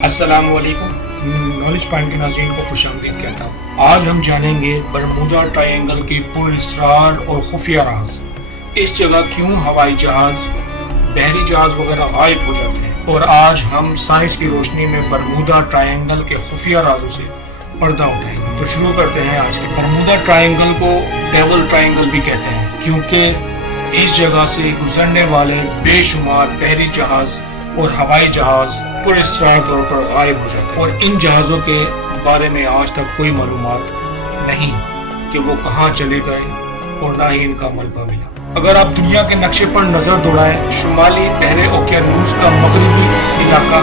السلام علیکم، knowledge point کے ناظرین کو خوش آمدید کہتا ہوں۔ آج ہم جانیں گے برمودا ٹرائی اینگل کی پر اسرار اور خفیہ راز، اس جگہ کیوں ہوائی جہاز، بحری جہاز وغیرہ غائب ہو جاتے ہیں، اور آج ہم سائنس کی روشنی میں برمودا ٹرائی اینگل کے خفیہ رازوں سے پردہ اٹھائیں گے۔ تو شروع کرتے ہیں آج کے۔ برمودا ٹرائی اینگل کو ڈیول ٹرائی اینگل بھی کہتے ہیں، کیونکہ اس جگہ سے گزرنے والے بے شمار بحری جہاز اور ہوائی جہاز پر اسرار طور پر غائب ہو جاتے ہیں، اور ان جہازوں کے بارے میں آج تک کوئی معلومات نہیں کہ وہ کہاں چلے گئے اور نہ ہی ان کا ملبہ ملا۔ اگر آپ دنیا کے نقشے پر نظر دوڑائیں، شمالی بحر اوقیانوس کا مغربی علاقہ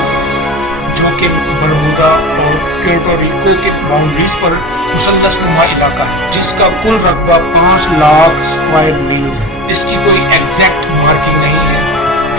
جو کہ برمودا اور پیورٹو ریکو کے باؤنڈریز پر مثلث نما علاقہ ہے، جس کا کل رقبہ 5 لاکھ اسکوائر میل ہے۔ اس کی کوئی ایگزیکٹ مارکنگ نہیں ہے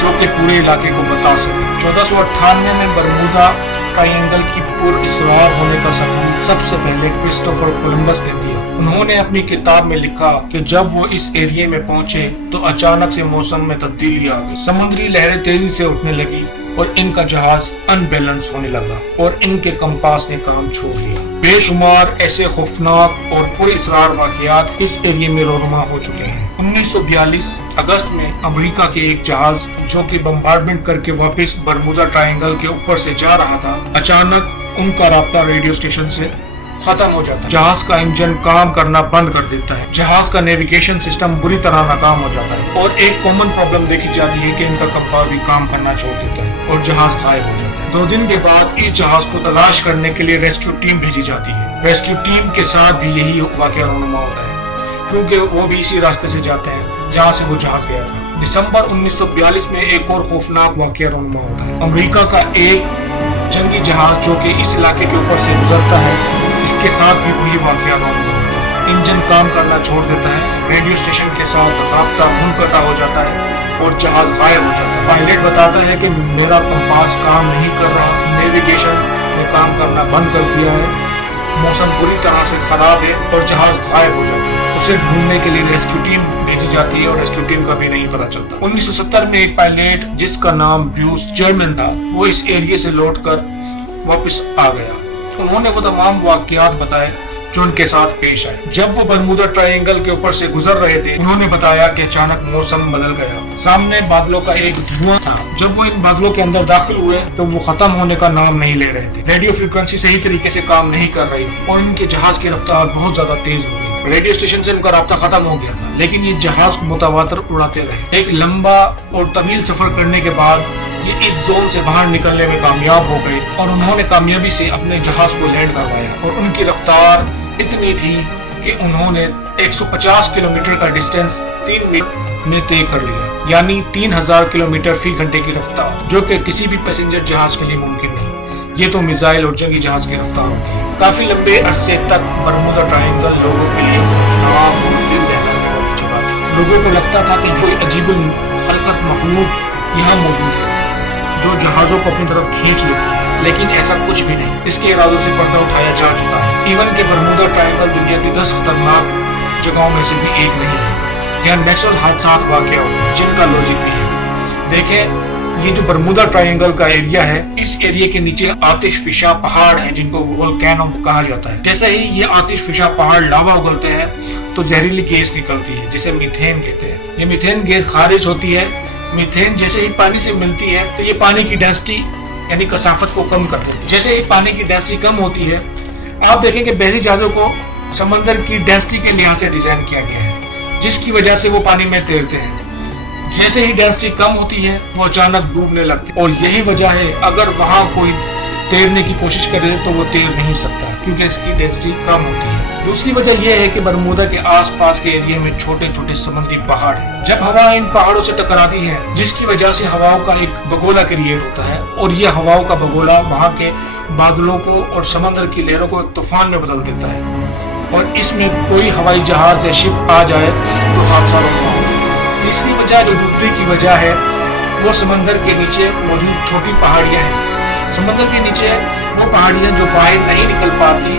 جو کہ پورے علاقے کو بتا سکے۔ 1498 میں برمودا ٹرائی اینگل کی پر اسرار ہونے کا ثبوت سب سے پہلے کرسٹوفر کولمبس نے دیا۔ انہوں نے اپنی کتاب میں لکھا کہ جب وہ اس ایریے میں پہنچے تو اچانک سے موسم میں تبدیلی آ گئی، سمندری لہریں تیزی سے اٹھنے لگی اور ان کا جہاز ان بیلنس ہونے لگا اور ان کے کمپاس نے کام چھوڑ دیا۔ بے شمار ایسے خوفناک اور پر اسرار واقعات اس ایریے میں رونما ہو چکے ہیں۔ 1942 اگست میں امریکہ کے ایک جہاز جو کہ بمبارڈمنٹ کر کے واپس برمودا ٹرائی اینگل کے اوپر سے جا رہا تھا، اچانک ان کا رابطہ ریڈیو اسٹیشن سے ختم ہو جاتا ہے۔ جہاز کا انجن کام کرنا بند کر دیتا ہے، جہاز کا نیویگیشن سسٹم بری طرح ناکام ہو جاتا ہے، اور ایک کامن پرابلم دیکھی جاتی ہے کہ ان کا کمپاس بھی کام کرنا چھوڑ دیتا ہے اور جہاز غائب ہو جاتا ہے۔ 2 دن کے بعد اس جہاز کو تلاش کرنے کے لیے ریسکیو ٹیم بھیجی جاتی ہے۔ ریسکیو ٹیم کے ساتھ بھی یہی واقعہ رونما ہوتا ہے، کیونکہ وہ بھی اسی راستے سے جاتے ہیں جہاں سے وہ جہاز گیا تھا۔ دسمبر 1942 میں ایک اور خوفناک واقعہ رونما ہوتا ہے۔ امریکہ کا ایک جنگی جہاز جو کہ اس علاقے کے اوپر سے گزرتا ہے، اس کے ساتھ بھی وہی واقعہ رونما ہوتا ہے۔ انجن کام کرنا چھوڑ دیتا ہے، ریڈیو اسٹیشن کے ساتھ رابطہ منقطع ہو جاتا ہے اور جہاز غائب ہو جاتا ہے۔ پائلٹ بتاتا ہے کہ میرا کمپاس کام نہیں کر رہا، نیویگیشن نے کام کرنا بند کر دیا ہے، موسم بری طرح سے خراب ہے اور جہاز غائب ہو جاتا ہے۔ اسے ڈھونڈنے کے لیے ریسکیو ٹیم بھیجی جاتی ہے اور ریسکیو ٹیم کا بھی نہیں پتہ چلتا۔ 1970 میں ایک پائلٹ جس کا نام بیوس جرمن تھا، وہ اس ایریے سے لوٹ کر واپس آ گیا۔ انہوں نے وہ تمام واقعات بتائے جو ان کے ساتھ پیش آئے۔ جب وہ برمودا ٹرائی اینگل کے اوپر سے گزر رہے تھے، انہوں نے بتایا کہ اچانک موسم بدل گیا، سامنے بادلوں کا ایک دھواں تھا۔ جب وہ ان بادلوں کے اندر داخل ہوئے تو وہ ختم ہونے کا نام نہیں لے رہے تھے، ریڈیو فریکوینسی صحیح طریقے سے کام نہیں کر رہی اور ان کے جہاز کی رفتار بہت زیادہ تیز ہو گئی۔ ریڈیو اسٹیشن سے ان کا رابطہ ختم ہو گیا تھا، لیکن یہ جہاز کو متواتر اڑاتے رہے۔ ایک لمبا اور طویل سفر کرنے کے بعد یہ اس زون سے باہر نکلنے میں کامیاب ہو گئے اور انہوں نے کامیابی سے اپنے جہاز کو لینڈ کروایا، اور ان کی رفتار اتنی تھی کہ انہوں نے 150 کلومیٹر کا ڈسٹینس 3 منٹ میں طے کر لیا، یعنی 3000 کلومیٹر فی گھنٹے کی رفتار، جو کہ کسی بھی پیسنجر جہاز کے لیے ممکن نہیں۔ یہ تو میزائل اور جنگی جہاز کی رفتار ہوتی ہے۔ کافی لمبے عرصے تک برمودا ٹرائی اینگل لوگوں کے لیے خوفناک اور دل دہلانے والی جگہ تھی۔ لوگوں کو لگتا تھا کہ کوئی عجیب الخلقت مخلوق یہاں موجود ہے جو جہازوں کو اپنی طرف کھینچ لیتی ہے، لیکن ایسا کچھ بھی نہیں۔ اس کے ارادوں سے پردہ اٹھایا جا چکا ہے۔ ایون کہ برمودا ٹرائی اینگل دنیا کی 10 خطرناک جگہوں میں سے بھی ایک نہیں ہے۔ یہاں نیچرل حادثات واقع ہوتے ہیں جن کا لاجک بھی ہے۔ دیکھیں، یہ جو برمودا ٹرائی اینگل کا ایریا ہے، اس ایریا کے نیچے آتش فشاں پہاڑ ہیں جن کو وولکینو کہا جاتا ہے۔ جیسے ہی یہ آتش فشاں پہاڑ لاوا اگلتے ہیں تو زہریلی گیس نکلتی ہے جسے میتھین کہتے ہیں۔ یہ میتھین گیس خارج ہوتی ہے۔ میتھین جیسے ہی پانی سے ملتی ہے تو یہ پانی کی ڈینسٹی یعنی کثافت کو کم کر دیتی ہے۔ جیسے ہی پانی کی ڈینسٹی کم ہوتی ہے، آپ دیکھیں کہ بحری جہازوں کو سمندر کی ڈینسٹی کے لحاظ سے ڈیزائن کیا گیا ہے، جس کی وجہ سے وہ پانی میں تیرتے ہیں۔ جیسے ہی ڈینسٹی کم ہوتی ہے وہ اچانک ڈوبنے لگتے ہیں، اور یہی وجہ ہے اگر وہاں کوئی تیرنے کی کوشش کرے تو وہ تیر نہیں سکتا کیونکہ اس کی ڈینسٹی کم ہوتی ہے۔ دوسری وجہ یہ ہے کہ برمودا کے آس پاس کے ایریا میں چھوٹے چھوٹے سمندری پہاڑ ہیں۔ جب ہوا ان پہاڑوں سے ٹکراتی ہے، جس کی وجہ سے ہواؤں کا ایک بگولا کریٹ ہوتا ہے، اور یہ ہواؤں کا بگولا وہاں کے بادلوں کو اور سمندر کی لہروں کو ایک طوفان میں بدل دیتا ہے، اور اس میں کوئی ہوائی جہاز یا شپ آ جائے تو حادثہ رونما ہوتا ہے۔ تیسری وجہ جو ڈوبنے کی وجہ ہے وہ سمندر کے نیچے موجود چھوٹی پہاڑیاں ہیں۔ سمندر کے نیچے وہ پہاڑیاں جو باہر نہیں نکل پاتی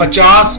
50